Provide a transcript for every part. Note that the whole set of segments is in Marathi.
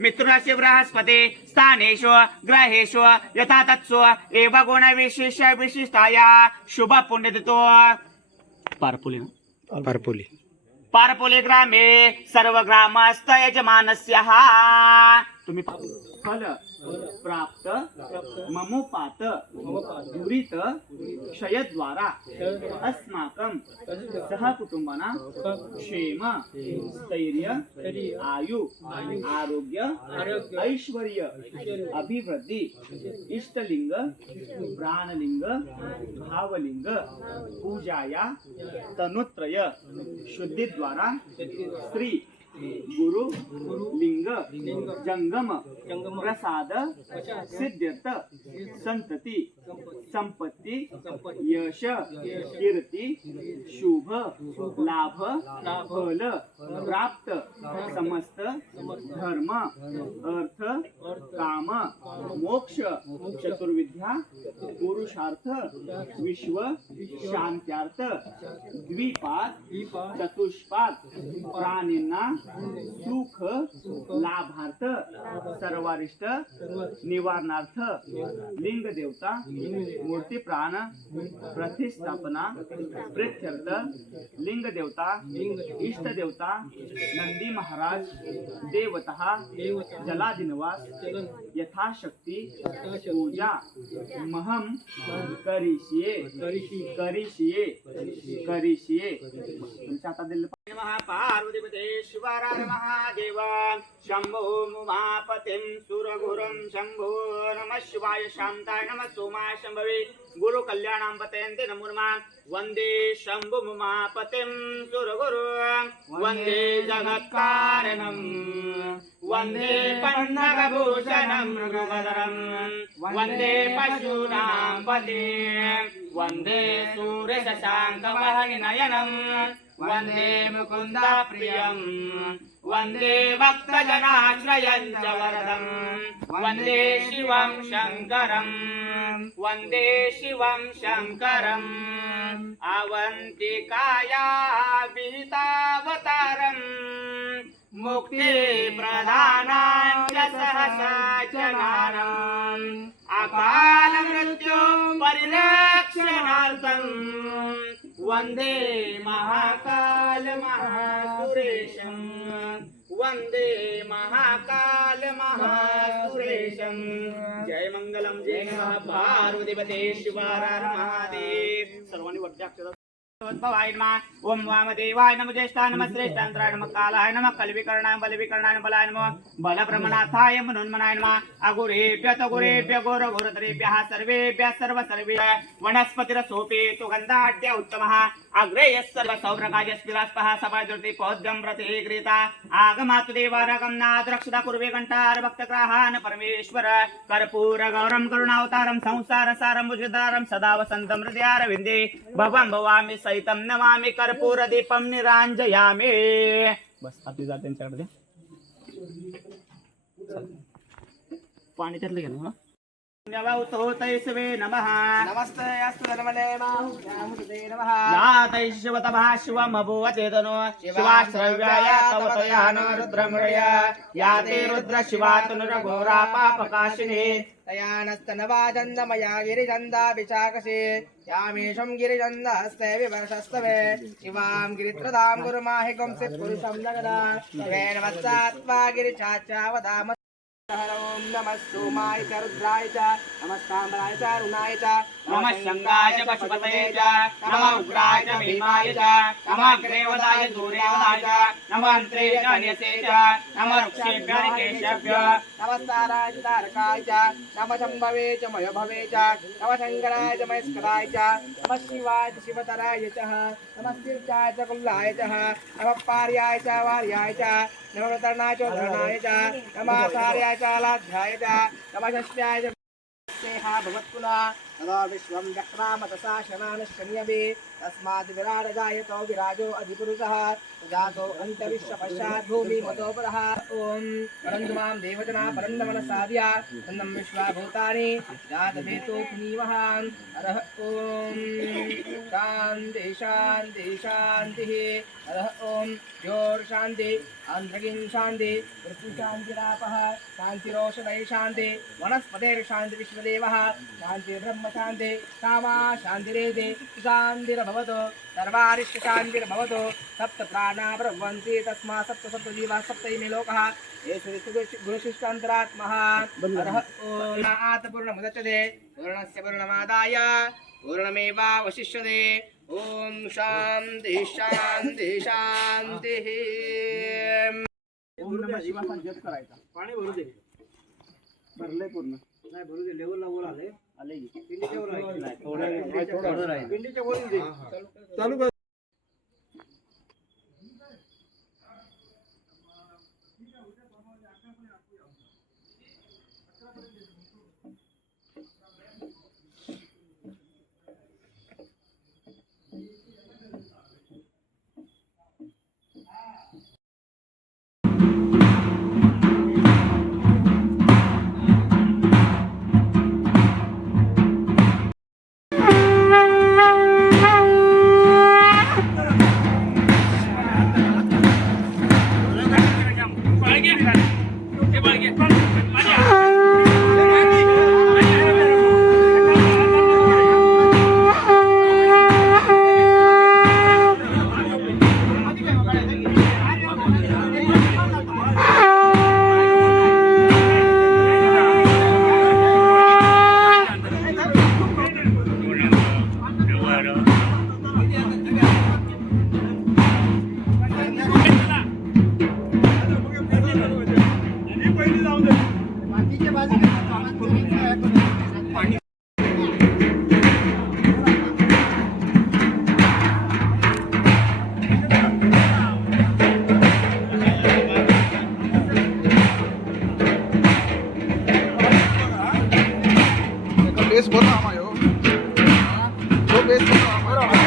मिथुनस्य बृहस्पति स्थानेषु ग्रहेषु यथा तत्सु एव गुण विशेष विशिष्टाया शुभ पुण्यतिथो पारपुली ग्रामे सर्व ग्रामस्थ यजमानस्य तुम्ही फल प्राप्त ममोपात दुरित क्षयद्वारा अस्माकं सहकुटुंबाना क्षेम स्थैर्य आयु आरोग्य ऐश्वर्य अभिवृद्धी इष्टलिंग प्राणलिंग भावलिंग पूजाया तनुत्रय शुद्धि द्वारा श्री गुरु लिंग जंगम प्रसाद सिद्ध्यर्थ संतति संपत्ति यश कीर्ति शुभ लाभ फल प्राप्त समस्त धर्म अर्थ काम मोक्ष चतुर्विद्या पुरुषार्थ विश्व शांत्यार्थ द्विपाद चतुष्पाद प्राणींना सुख लाभार्थ सर्वारिष्ट निवारणार्थ लिंग देवता मूर्ती प्राण प्रतिष्ठापना प्रीत्यर्थ लिंग देवता इष्ट देवता नंदी महाराज देवतः जलादिनिवास यथाशक्ती पूजा महम करिष्ये महापार्वतीपतेश्वर महादेव शंभो उमापतिं सुरगुरुं शंभो नमः शिवाय शांताय नमः सोमाय शंभवे गुरु कल्याणां पतयन्ते नमो नमः वंदे शंभो उमापतिं सुरगुरु वंदे जगत्कारणं वंदे पन्नगभूषणं मृगधरं वंदे पशूनां पते वंदे सूर्यशशाङ्कवहनिनयनं वंदे मुकुन्दा प्रियं वंदे भक्तजनाश्रयं च वरदं वंदे शिवं शङ्करं वंदे शिवं शङ्करम् अवन्तिकाया विहितावतारम् मुक्ति प्रदानां च सहसा जनानाम् अकाल मृत्यु परिरक्षणार्थं वंदे महाकाल महासुरेशं वंदे महाकाल महासुरेशं जय मंगलम जय पार्वतीपते शिवार महादेव सर्वांनी वट्याक्षर भवाय नमः ओम वामदेवाय नमः ज्येष्ठाय नमः श्रेष्ठाय नमः कालाय नमः कल्विकर्णाय बलविकर्णाय बलाय नमः बलब्रह्मनाथाय मनोन्मनाय नमः अगुरेभ्यः तगुरेभ्यः घोरघोरतरेभ्यः सर्वेभ्यः सर्वसर्वेभ्यः वनस्पतिरसोऽपि सुगन्धाढ्य उत्तमः अग्रे यस्सर्व सौभ्रकाजस्पिलास्पः सपाज्योति पौद्गं प्रतिगृहीता आगमातु देवारगं नाद्रक्षता कुर्वे घण्टार भक्तग्राहान् परमेश्वर कर्पूर गौरं करुणावतारं संसारसारं भुजदारं सदा वसन्तं हृदयारविन्दे भवं भवामि सहितं नमामि कर्पूर दीपं निराञ्जयामि बस आती जा त्यांच्याकडे द्या पाणी त्यातलं घ्या ना नवौतोतैस्वे नमः नमस्ते अस्तु धर्मने माहुते नमः यातै शिवतमः शिवमभूवचेतनो शिवाश्रव्याय तवतयानो रुद्रमृय याते रुद्र शिवातनुरघोरा पापकाशिनी तयानस्तनवाजन्दमया गिरिजन्दा विशाकसे यामेशं गिरिजन्दहस्ते विवर्षस्तवे शिवां गिरित्रदां गुरुमाहिकं सित्पुरुषं जगदा शिवेन वत्सात्मा गिरिचाचावदाम ओम नमः सोमाय च रुद्राय च नमस्ताम्राय च अरुणाय च नमः शंगाय च पशुपतये च नमः उग्राय च भीमाय च नमः ग्रेवदाय सूर्यवदाय च नमः अन्त्रे च अन्यसे च नमः वृक्षेभ्यः केशभ्यः नमस्ताराय च तारकाय च नमः शम्भवे च मयभवे च नमः शङ्कराय च महेश्वराय च नमः शिवाय च शिवतराय च नमः शिवचाय च कुल्लाय च नमः पार्याय च वार्याय च नमः वृतरणाय च धरणाय च नमः आचार्याय च आलाध्याय च नमः षष्ट्याय च भगवत्कुला तदा विश्वं व्यक्रामतसा शनानश्चन्यवे तस्माद् विराड जायतो विराजो अधिपुरुषः जातो अन्तरिक्षपश्चात् भूमिमतो परः ॐ परन्तु मां देवजना परन्दमनसाद्या अन्नं विश्वाभूतानि जातभेतो पुनीवः हरः ॐ शान्ति शान्ति शान्तिः हरः ॐ योर्शान्ति आन्ध्रगिं शान्ति पृथ्वीशान्तिरापः शान्तिरोषधै शान्ति वनस्पतिर्शान्ति विश्वदेवः शान्ति ब्रह्म शान्ति कामा शान्तिरेति शान्तिर्भवतु सर्वारिष्ट शान्तिर्भवतु सप्त प्राणा ब्रह्मन्ति तस्मात् सप्त सप्त जीवाः सप्त इमे लोकाः येषु गुणशिष्टान्तरात्मः हरः ॐ पूर्णमुदच्यते पूर्णस्य पूर्णमादाय पूर्णमेवावशिष्यते ॐ शान्ति शान्ति शान्तिः ओम नमः शिवाय जप करायचा पाणी भरू दे भरले पूर्ण नाही भरू दे लेवलला वर आले पिंडीच्या वर आहे थोडं राहील पिंडीच्या वर दे चालू कर बेस बोला हमायो जो बेस बोला हमारा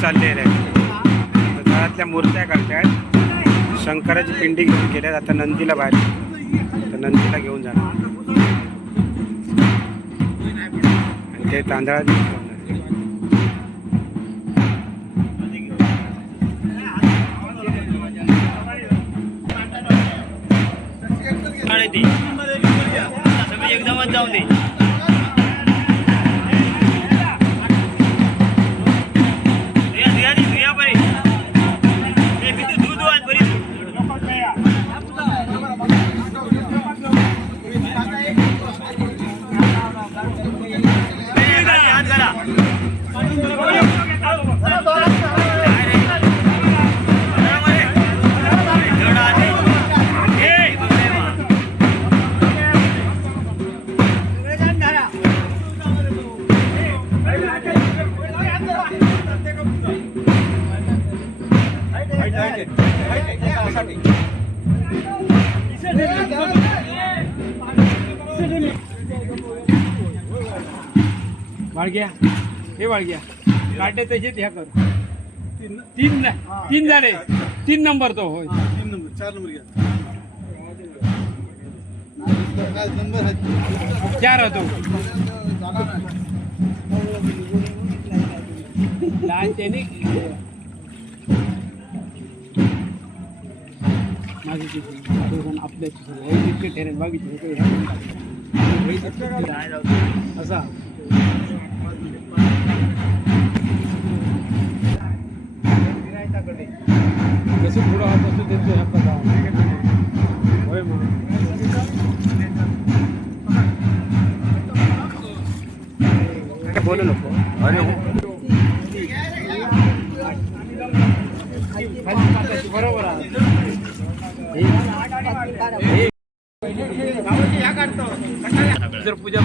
चाललेलं आहे घरातल्या मूर्त्या करतात शंकराची पिंडी घेऊन गेल्यात आता नंदीला बाहेर तर नंदीला घेऊन जाणार आणि ते तांदळात एकदमच जाऊ दे वाळग्या हे वाळग्या काटे तसेच ह्या कर तीन झाले 3 नंबर तो होय 3 नंबर 4 नंबर घ्या काय नंबर आहे 4 होतो लहान त्याने माझी आपल्या इतके ठेरेन बघितले असा जसं पुढं होत असतो देतो ह्या पदा होय मग बोलू नको अरे बरोबर आहे जर पूजा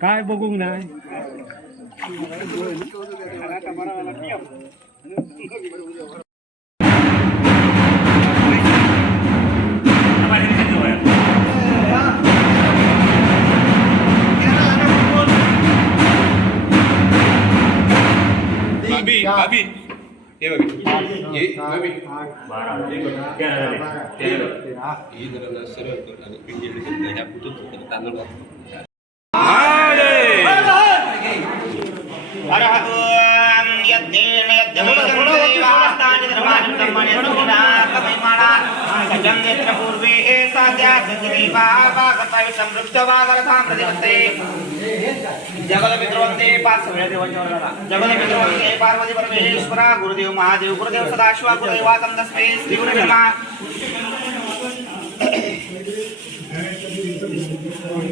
काय बघू नाही भाभी हे बघ हे भाभी ही जरा सरळ कर आणि पिंडी ह्या कुठून तांदूळ अरहतों यज्ञेन यज्ञमग्निदेवास्तानि धर्माणि कर्माणि कमैमाणा सजन्यत्र पूर्वे साध्या सज्जदेवा वागताय समृद्धवागरथां प्रतिपत्ते जगदपितृवंदे 5 वेळा देवांच्या वरला जगदपितृवंदे पार्वती परमेश्वरा गुरुदेव महादेव गुरुदेव सदाशिवा गुरुदेवातम तस्मै श्री गुरुदेवा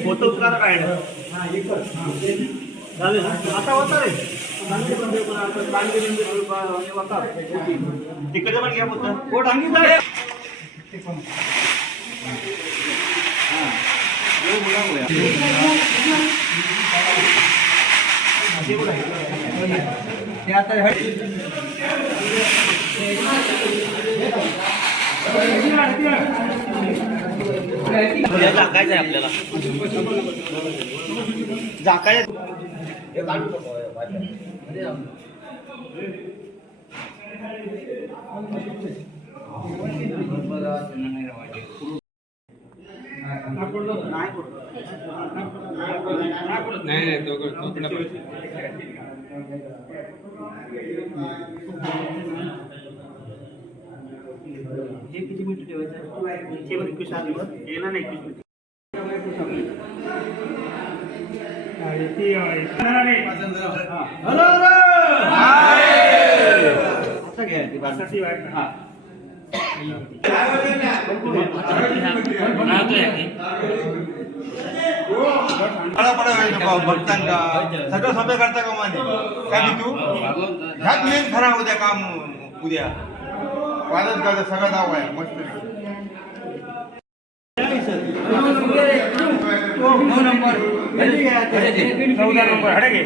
फोटो उचला काय आता होता रे तिकडे पण घ्या बोलतो कोट सांगितलं झाकायचं आहे आपल्याला झाकायचं नाही तो हे किती मिनिट ठेवायचं हे पण 21 आले येणार नाही 21 मिनिट आता घ्या ती बासाठी हा सगळं स्वतः करता का माने काय तू ह्यात मेन खरा उद्या काम उद्या वादच गावचा सगळं नाव आहे मस्त 9 नंबर 14 नंबर हडे घे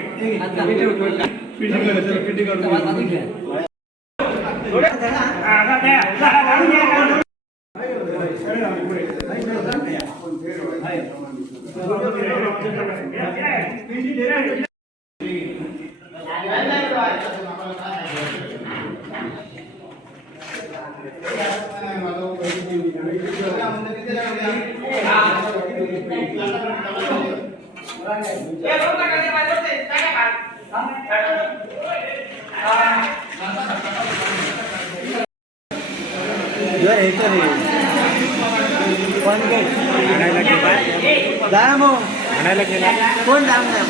आणायला गेला कोण दाम नाही